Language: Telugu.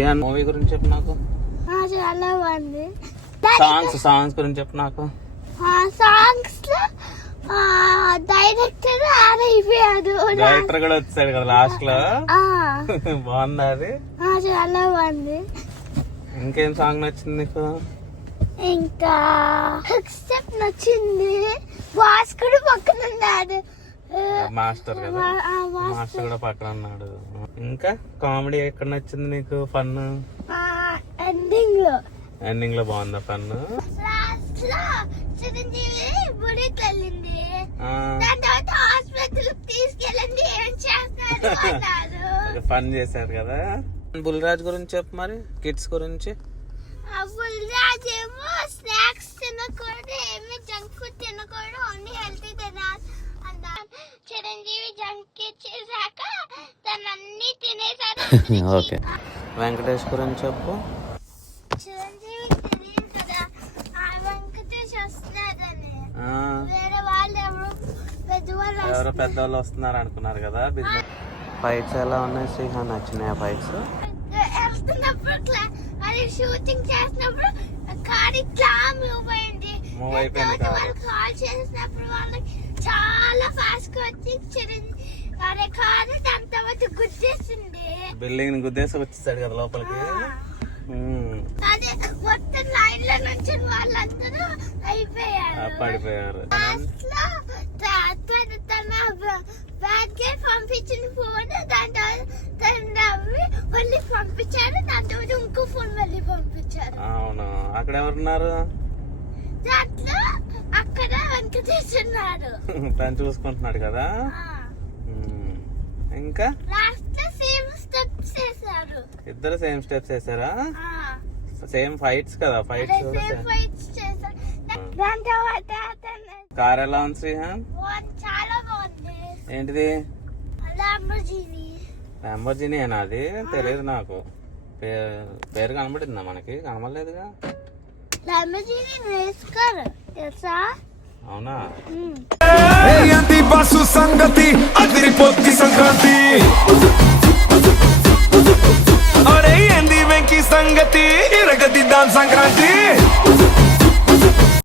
ఏ మూవీ గురించి చెప్పు నాకు. చాలా బాగుంది. సాంగ్స్ గురించి చెప్పు నాకు. సాంగ్స్ లో డైరెక్టర్ అయిపోయాడు. డైరెక్టర్ కూడా వచ్చాడు కదా లాస్ట్ లో. బాగుందా అది? చాలా బాగుంది. ఇంకేం సాంగ్ నచ్చింది నీకు? ఇంకా స్టెప్ నచ్చింది. భాస్కర్ పక్కన ఉన్నాడు. మాస్టర్ కదా, మాస్టర్ కూడా పక్కన ఉన్నాడు. ఇంకా కామెడీ ఎక్కడ నచ్చింది నీకు? ఫన్ ఎండింగ్ లో బాగుందా ఫన్? చిరంజీవి బుడికి వెళ్ళింది, దాని తర్వాత హాస్పిటల్ తీసుకెళ్ళండి, ఏం చేస్తారు ఫన్ చేశారు కదా. బుల్రాజ్ గురించి చెప్పు మరి, కిడ్స్ గురించి. బుల్రాజ్ ఏమో స్నాక్స్ తినకూడదు, ఏమి జంక్ ఫుడ్ తినకూడదు, ఓన్లీ హెల్తీ తినాలి అన్నారు. చిరంజీవి జంక్ ఇచ్చేసాక తను అన్ని తినేసారు. ఓకే. వెంకటేష్ గురించి చెప్పు. చిరంజీవి తెలియదు కదా ఆ వెంకటేష్ వస్తున్నాడని. వేరే వాళ్ళు ఎవరో పెద్దవాళ్ళు వస్తున్నారు అనుకున్నారు కదా. బిజినెస్ ఫైట్స్ ఎలా ఉన్నాయి శ్రీహా? నచ్చినాయి ఫైట్స్? వెళ్తున్నప్పుడు అది షూటింగ్ చేసినప్పుడు కార్ ఇట్లా మూవ్ అయింది. వాళ్ళు కాల్ చేసినప్పుడు వాళ్ళకి చాలా ఫాస్ట్ గా వచ్చి చిరంజీవి అరే కారు దాని తర్వాత గుద్దేసింది. బిల్డింగ్ గుద్దేసి వచ్చేసాడు కదా లోపలికి. అదే మొత్తం లైన్ లో నుంచి వాళ్ళందరూ అయిపోయారు, పడిపోయారు. తన బ్యాగ్ కి పంపించిన ఫోన్ దాని మళ్ళీ పంపించారు, దాని తర్వాత ఇంకో ఫోన్ మళ్ళీ పంపించారు. అవును. అక్కడ ఎవరున్నారు? దాంట్లో అక్కడ వెంకటేష్ ఉన్నారు. తను చూసుకుంటున్నాడు కదా. ఇంకా లాస్ట్ సేమ్ స్టెప్స్ చేశారు. ఇద్దరు సేమ్ స్టెప్స్ వేసారా? సేమ్ ఫైట్స్ కదా. ఫైట్స్ కార్ ఎలా ఉంది శ్రీహాన్? చాలా బాగుంది. ఏంటిది? ల్యాంబోర్గినీ అయినా అది తెలియదు నాకు. పేరు కనబడిందా మనకి? కనబడలేదుగా. ల్యాంబోర్గినీ రేస్ కార్ తెలుసా? అవునా? బస్సు సంగతి అదిరిపోద్ది సంక్రాంతి. అరే ఏంది వెంకీ సంగతి ఇరగదిద్దాం సంక్రాంతి.